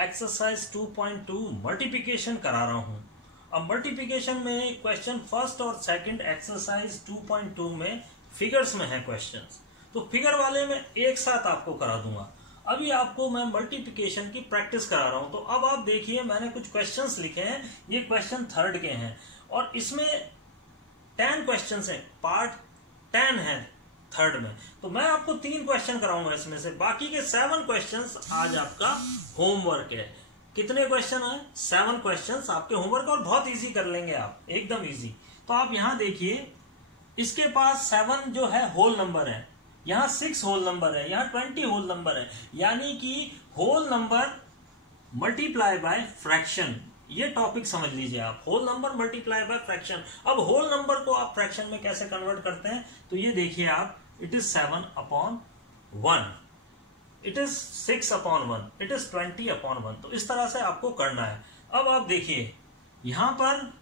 Exercise 2.2 multiplication करा रहा हूं। अब मल्टीप्लिकेशन में क्वेश्चन फर्स्ट और सेकंड एक्सरसाइज 2.2 में फिगर्स में है क्वेश्चंस, तो फिगर वाले में एक साथ आपको करा दूंगा। अभी आपको मैं मल्टीप्लिकेशन की प्रैक्टिस करा रहा हूं। तो अब आप देखिए, मैंने कुछ क्वेश्चंस लिखे हैं, ये क्वेश्चन थर्ड के हैं और इसमें 10 क्वेश्चंस हैं, पार्ट 10 है थर्ड में। तो मैं आपको 3 क्वेश्चन कराऊंगा इसमें से, बाकी के 7 क्वेश्चंस आज आपका होमवर्क है। कितने क्वेश्चन है? 7 क्वेश्चंस आपके होमवर्क, और बहुत इजी कर लेंगे आप, एकदम इजी। तो आप यहां देखिए, इसके पास 7 जो है होल नंबर है, यहां 6 होल नंबर है, यहां 20 होल नंबर है, यानी कि whole number multiply by fraction. ये टॉपिक समझ लीजिए आप, whole number multiply by fraction. अब होल नंबर को आप फ्रैक्शन में कैसे कन्वर्ट करते हैं, तो ये देखिए आप, it is 7/1, it is 6/1, it is 20/1। तो इस तरह से आपको करना है। अब आप देखिए, यहां पर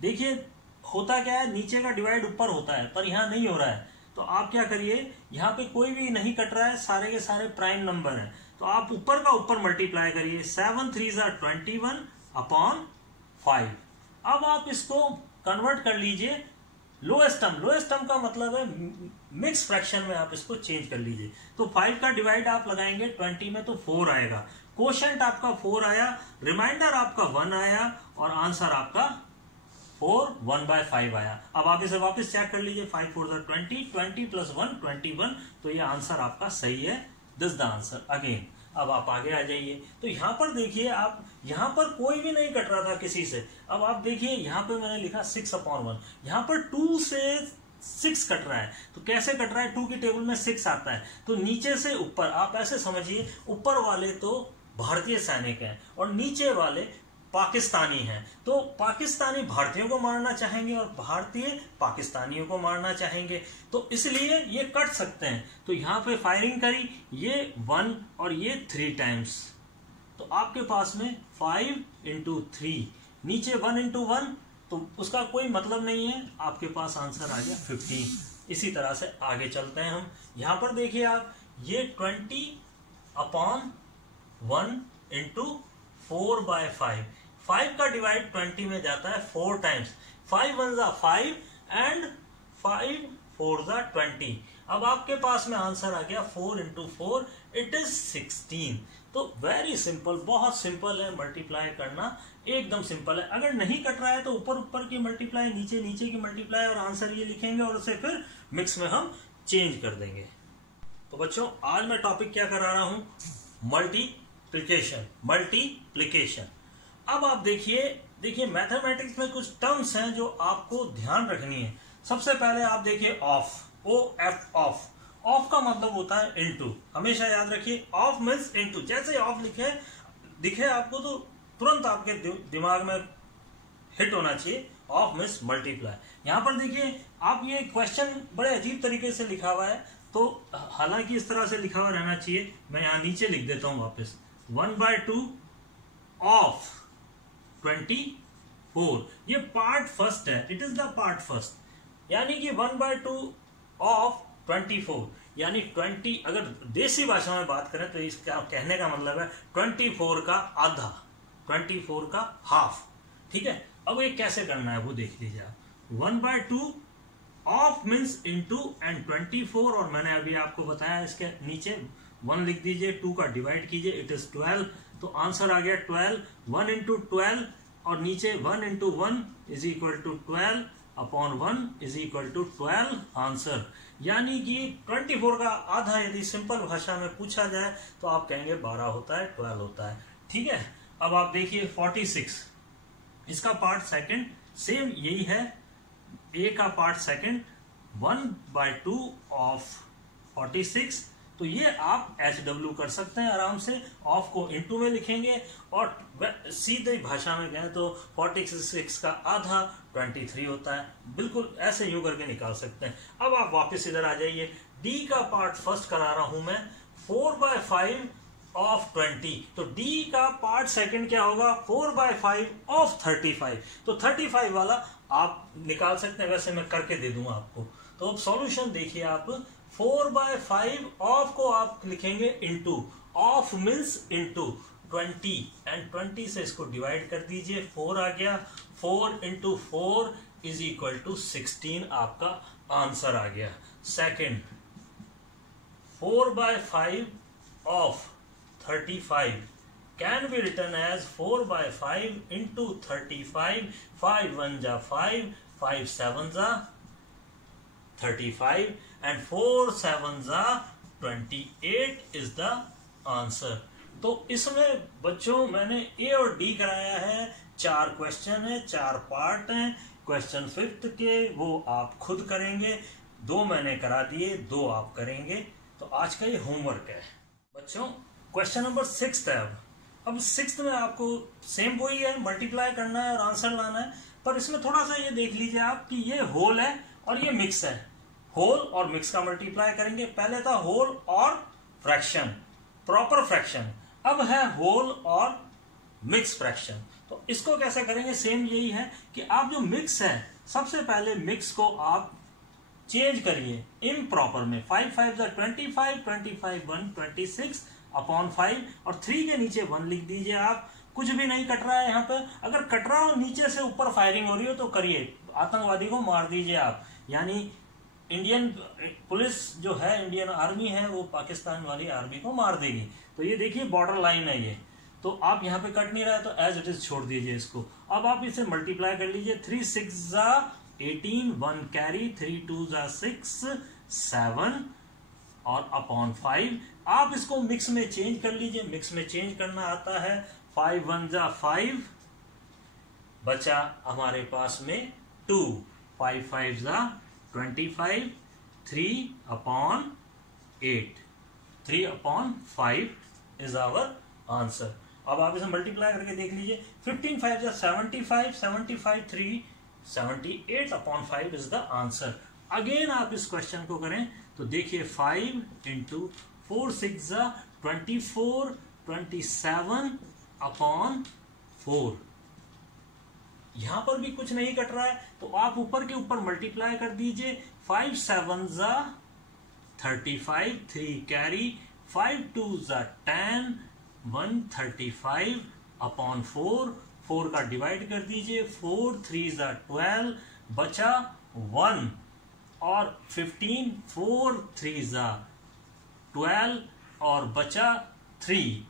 देखिए होता क्या है, नीचे का डिवाइड ऊपर होता है, पर यहां नहीं हो रहा है। तो आप क्या करिए, यहां पे कोई भी नहीं कट रहा है, सारे के सारे प्राइम नंबर हैं, तो आप ऊपर का ऊपर मल्टीप्लाई करिए। 7 3 21/5। अब आप इसको कन्वर्ट कर लीजिए लोएस्ट टर्म। लोएस्ट टर्म का मतलब है मिक्स फ्रैक्शन में, आप इसको चेंज कर लीजिए। तो 5 का डिवाइड आप लगाएंगे 20 में, तो 4 आएगा। कोशेंट आपका 4 आया, रिमाइंडर आपका 1 आया, और आंसर आपका 4 1/5 आया। अब आप इसे वापस चेक कर लीजिए, 5 4 20, 20 + 1 21। तो ये आंसर आपका सही है, दिस द आंसर अगेन। अब आप आगे आ जाइए, तो यहां पर देखिए आप, यहां पर कोई भी नहीं कट रहा था किसी से। अब आप देखिए, यहां पे मैंने लिखा 6/1, यहां पर 2 से 6 कट रहा है। तो कैसे कट रहा है, 2 की टेबल में 6 आता है, तो नीचे से ऊपर। आप ऐसे समझिए, ऊपर वाले तो भारतीय सैनिक हैं और नीचे वाले पाकिस्तानी हैं। तो पाकिस्तानी भारतीयों को मारना चाहेंगे और भारतीय पाकिस्तानियों को मारना चाहेंगे, तो इसलिए ये कट सकते हैं। तो यहां पे फायरिंग करी, ये 1 और ये 3 टाइम्स, तो आपके पास में 5 × 3, नीचे 1 × 1, तो उसका कोई मतलब नहीं है, आपके पास आंसर आ गया 15। इसी तरह से आगे चलते हैं हम। यहां पर देखिए आप, ये 20/1 × 4/5। 5 का डिवाइड 20 में जाता है 4 टाइम्स। 5 1 5 एंड 5 4 20। अब आपके पास में आंसर आ गया 4 × 4, इट इज 16। तो वेरी सिंपल, बहुत सिंपल है मल्टीप्लाई करना, एकदम सिंपल है। अगर नहीं कट रहा है तो ऊपर ऊपर की मल्टीप्लाई, नीचे नीचे की मल्टीप्लाई, और आंसर ये लिखेंगे और उसे फिर मिक्स में हम चेंज कर देंगे। तो बच्चों, आज मैं टॉपिक क्या करा रहा हूं, मल्टीप्लिकेशन। अब आप देखिए मैथमेटिक्स में कुछ टर्म्स हैं जो आपको ध्यान रखनी है। सबसे पहले आप देखिए ऑफ, OF, ऑफ। ऑफ का मतलब होता है इनटू, हमेशा याद रखिए, ऑफ मीन्स इनटू। जैसे ऑफ दिखे आपको तो तुरंत आपके दिमाग में हिट होना चाहिए, ऑफ मीन्स मल्टीप्लाई। यहां पर देखिए आप, ये क्वेश्चन बड़े अजीब तरीके से लिखा हुआ है, तो हालांकि इस तरह से लिखा हुआ रहना चाहिए। मैं यहां नीचे लिख देता हूं वापस, 1/2 ऑफ 24। ये पार्ट फर्स्ट है, it is the part first, यानी कि 1/2 ऑफ 24, यानी 20। अगर देसी भाषा में बात करें तो इसका कहने का मतलब है 24 का आधा, 24 का हाफ। ठीक है, अब ये कैसे करना है वो देख लीजिए आप। 1/2 ऑफ मीन्स इनटू एंड 24, और मैंने अभी आपको बताया इसके नीचे 1 लिख दीजिए, 2 का डिवाइड कीजिए, इट इज 12। तो आंसर आ गया 12। 1 × 12, और नीचे 1 × 1 is equal to 12/1 is equal to 12 answer. यानी कि 24 का आधा यदि सिंपल भाषा में पूछा जाए तो आप कहेंगे 12 होता है, 12 होता है। ठीक है, अब आप देखिए 46, इसका पार्ट सेकंड सेम यही है, ए का पार्ट सेकंड 1/2 ऑफ 46। तो ये आप HW कर सकते हैं आराम से, ऑफ को इनटू में लिखेंगे, और सीधे भाषा में गए तो 46 का आधा 23 होता है। बिल्कुल ऐसे यूं करके निकाल सकते हैं। अब आप वापस इधर आ जाइए, डी का पार्ट फर्स्ट करा रहा हूं मैं, 4/5 ऑफ 20। तो डी का पार्ट सेकंड क्या होगा, 4/5 ऑफ 35। तो 35 वाला आप निकाल सकते हैं, वैसे मैं करके दे दूंगा आपको। तो अब सॉल्यूशन देखिए आप, 4/5 ऑफ को आप लिखेंगे into, of means into, 20 and 20 से इसको डिवाइड कर दीजिए, 4 आ गया। 4 इंटू 4 इज इक्वल टू 16 आपका आंसर आ गया। Second, 4/5 of 35 can be written as 4/5 into 35, 5 1 जा 5, 5 7 जा 35 एंड 4 7 जा 28 इज द आंसर। तो इसमें बच्चों मैंने ए और डी कराया है, 4 क्वेश्चन है, 4 पार्ट हैं। क्वेश्चन 5th के वो आप खुद करेंगे, 2 मैंने करा दिए, 2 आप करेंगे। तो आज का ये होमवर्क है बच्चों। क्वेश्चन नंबर 6 है। अब 6th में आपको सेम वही है, मल्टीप्लाई करना है और आंसर लाना है, पर इसमें थोड़ा सा ये देख लीजिए आप कि ये होल है और ये मिक्स है। होल और मिक्स का मल्टीप्लाई करेंगे। पहले था होल और फ्रैक्शन, प्रॉपर फ्रैक्शन, अब है होल और मिक्स फ्रैक्शन। तो इसको कैसे करेंगे, सेम यही है कि आप जो मिक्स है, सबसे पहले मिक्स को आप चेंज करिए इम्प्रॉपर में। 5 5 25, 25 1 26 अपॉन 5 और 3 के नीचे 1 लिख दीजिए आप। कुछ भी नहीं कट रहा है यहाँ पे। अगर कट रहा हो, नीचे से ऊपर फायरिंग हो रही हो तो करिए, आतंकवादी को मार दीजिए आप। यानी इंडियन पुलिस जो है, इंडियन आर्मी है, वो पाकिस्तान वाली आर्मी को मार देगी। तो ये देखिए बॉर्डर लाइन है ये, तो आप यहाँ पे कट नहीं रहा है तो एज इट इज छोड़ दीजिए इसको। अब आप इसे मल्टीप्लाई कर लीजिए। 3 6 जा 18, 1 कैरी, 3 2 जा 6 7 और अपॉन 5। आप इसको मिक्स में चेंज कर लीजिए। मिक्स में चेंज करना आता है। 5 1 जा 5, बचा हमारे पास में 2, 5 5 जा 25, 3 upon 8, 3 upon 5 is our answer. अब आप इसे मल्टीप्लाई करके देख लीजिए। 15 5 जा 75, 75 3 78 upon 5 is the answer. Again आप इस क्वेश्चन को करें तो देखिए 5 इंटू 4 6 जा 24, 27 अपॉन 4। यहां पर भी कुछ नहीं कट रहा है तो आप ऊपर के ऊपर मल्टीप्लाई कर दीजिए। 5 7 जा 35, 3 कैरी, 5 2 जा 10, 135 अपॉन 4। 4 का डिवाइड कर दीजिए। 4 3 जा 12, बचा 1 और 15, 4 3 जा 12 और बचा 3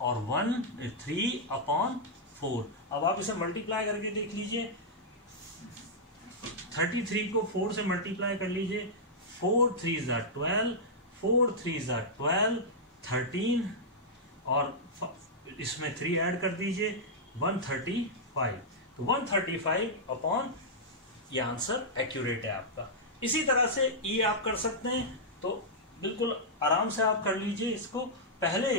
और 1 3 अपॉन 4। अब आप इसे मल्टीप्लाई करके देख लीजिए। 33 को 4 से मल्टीप्लाई कर लीजिए। 4 3 जा 12, 4 3 जा 12, 13 और इसमें 3 ऐड कर दीजिए, 135। तो 135 अपॉन, ये आंसर एक्यूरेट है आपका। इसी तरह से ये आप कर सकते हैं, तो बिल्कुल आराम से आप कर लीजिए इसको। पहले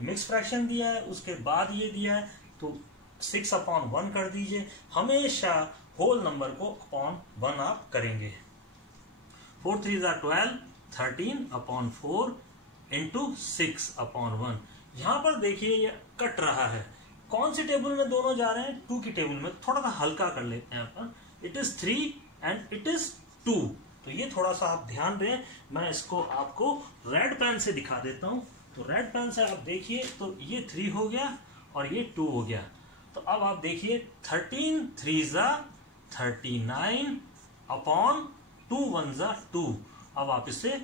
मिक्स फ्रैक्शन दिया है, उसके बाद ये दिया है, तो 6 अपॉन 1 कर दीजिए। हमेशा होल नंबर को अपॉन 1 आप करेंगे। 4 3 जा 12, 13 अपॉन 4 इंटू 6 अपॉन 1। यहां पर देखिए ये कट रहा है। कौन सी टेबल में दोनों जा रहे हैं? 2 की टेबल में। थोड़ा सा हल्का कर लेते हैं अपन। It is 3 and it is 2। तो ये थोड़ा सा आप ध्यान दें। मैं इसको आपको रेड पेन से दिखा देता हूं। तो रेड पेन से आप देखिए तो ये 3 हो गया और ये 2 हो गया। तो अब आप देखिए 13 3 जा 39 अपॉन 2 1 जा 2। अब आप इसे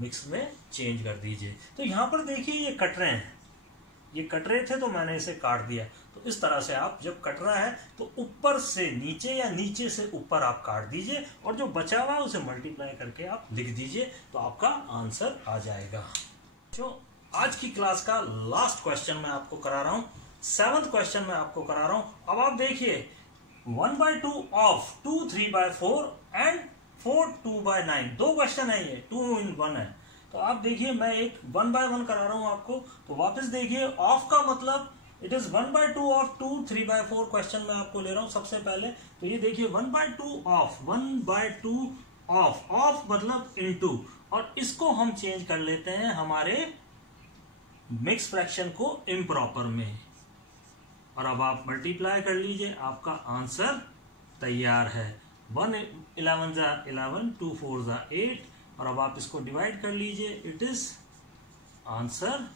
मिक्स में चेंज कर दीजिए। तो यहां पर देखिए ये कट रहे हैं, ये कट रहे थे तो मैंने इसे काट दिया। तो इस तरह से आप जब कट रहा है तो ऊपर से नीचे या नीचे से ऊपर आप काट दीजिए और जो बचा हुआ है उसे मल्टीप्लाई करके आप लिख दीजिए, तो आपका आंसर आ जाएगा। जो आज की क्लास का लास्ट क्वेश्चन मैं आपको करा रहा हूं, 7th क्वेश्चन मैं आपको करा रहा हूं। अब आप देखिए 1/2 ऑफ 2 3/4 एंड 4 2/9, 2 क्वेश्चन है, ये 2 in 1 है। तो आप देखिए मैं एक 1 by 1 करा रहा हूं आपको। तो वापस देखिए ऑफ का मतलब इट इज 1/2 ऑफ 2 3/4 क्वेश्चन मैं आपको ले रहा हूं सबसे पहले। तो ये देखिए 1/2 ऑफ 1/2 ऑफ, ऑफ मतलब इनटू, और इसको हम चेंज कर लेते हैं हमारे मिक्स फ्रैक्शन को इम्प्रॉपर में। और अब आप मल्टीप्लाई कर लीजिए, आपका आंसर तैयार है। 1 11 जा 11, 2 4 जा 8 और अब आप इसको डिवाइड कर लीजिए। It is answer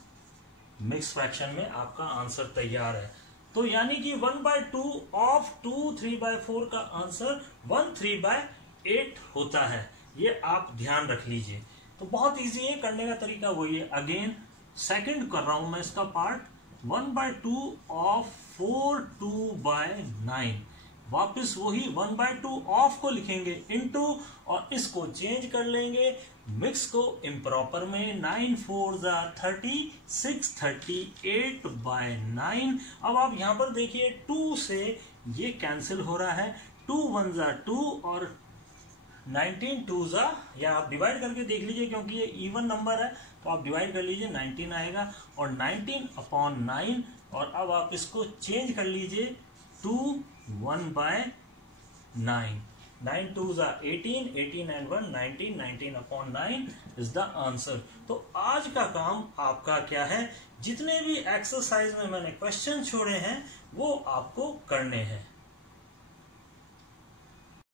mix fraction में आपका आंसर तैयार है। तो यानी कि 1/2 ऑफ 2 3/4 का आंसर 1/3/8 होता है। ये आप ध्यान रख लीजिए। तो बहुत इजी है, करने का तरीका वही है। अगेन सेकंड कर रहा हूं मैं इसका पार्ट। 1/2 ऑफ 4/2/9, वापस वही 1/2 ऑफ को लिखेंगे इनटू, और इसको चेंज कर लेंगे मिक्स को इम्प्रॉपर में। 9 4 36 38/9। अब आप यहां पर देखिए 2 से ये कैंसिल हो रहा है, 2 1 2 और 19 2 या आप डिवाइड करके देख लीजिए, क्योंकि ये इवन नंबर है तो आप डिवाइड कर लीजिए, 19 आएगा और 19/9। और अब आप इसको चेंज कर लीजिए 2 1/9। 9 2 18, 18 and 1 19, 19/9 इज द आंसर। तो आज का काम आपका क्या है, जितने भी एक्सरसाइज में मैंने क्वेश्चन छोड़े हैं वो आपको करने हैं।